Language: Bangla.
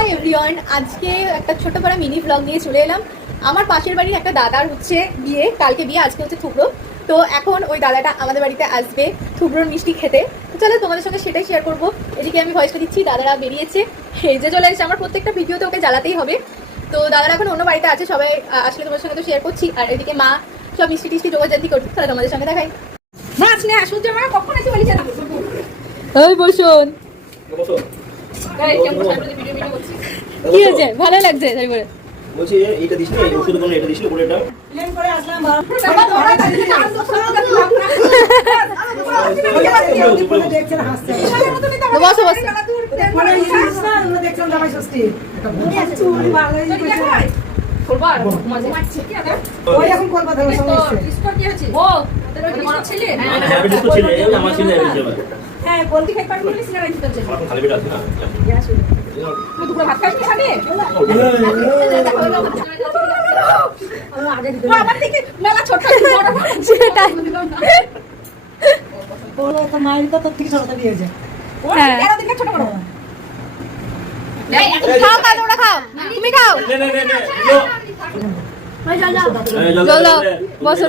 হাই এভরিওয়ান, আজকে একটা ছোট করে মিনি ব্লগ নিয়ে চলে এলাম। আমার পাশের বাড়ির একটা দাদার হচ্ছে বিয়ে, কালকে বিয়ে, আজকে হচ্ছে থুবড়ো। তো এখন ওই দাদাটা আমাদের বাড়িতে আসবে থুবড়োর মিষ্টি খেতে। তো চলো তোমাদের সঙ্গে সেটাই শেয়ার করবো। এদিকে আমি ভয়েসটা দিচ্ছি, দাদারা বেরিয়েছে, এই যে চলে এসেছে। আমার প্রত্যেকটা ভিডিওতে ওকে জ্বালাতেই হবে। তো দাদারা এখন অন্য বাড়িতে আছে, সবাই আসলে তোমাদের সঙ্গে তো শেয়ার করছি। আর এদিকে মা সব মিষ্টি টিষ্টি জোগাড়জাতি করছে, তাহলে তোমাদের সঙ্গে দেখাই। মাছ নে আসুন, মা কখন আছে বলি জানা। ওই বসুন, কি হয়েছে? ভালো লাগছে তাই বলে বলছি এইটা দিছ না, এই ওষুধ কোন এটা দিছিল কোন এটা প্লেন করে আসলাম দেখছেন হাসছে বসো বসো। মানে ইংলিশ না আমরা দেখছেন জামাই ষষ্ঠী চুল ভালোই ওই এখন কলকাতা থেকে আসছে হ্যাঁ বিডিও ছিল আমার ছিল এই হ্যাঁ বলতি খাই পারবি না, সিনেমা দেখতে চলছে। খালি পেট আছে না তুই দুপুরে ভাত খাবি খাবে? আমার থেকে মেলা ছোট সেটা বলো তো মায়ের তো তোর থেকে ছোট দিয়েছে হ্যাঁ কেন দিকে ছোট বড় এই খাও খাও ওরা খাও, তুমি খাও। নে নে নে ভাই যাও যাও যাও বসো।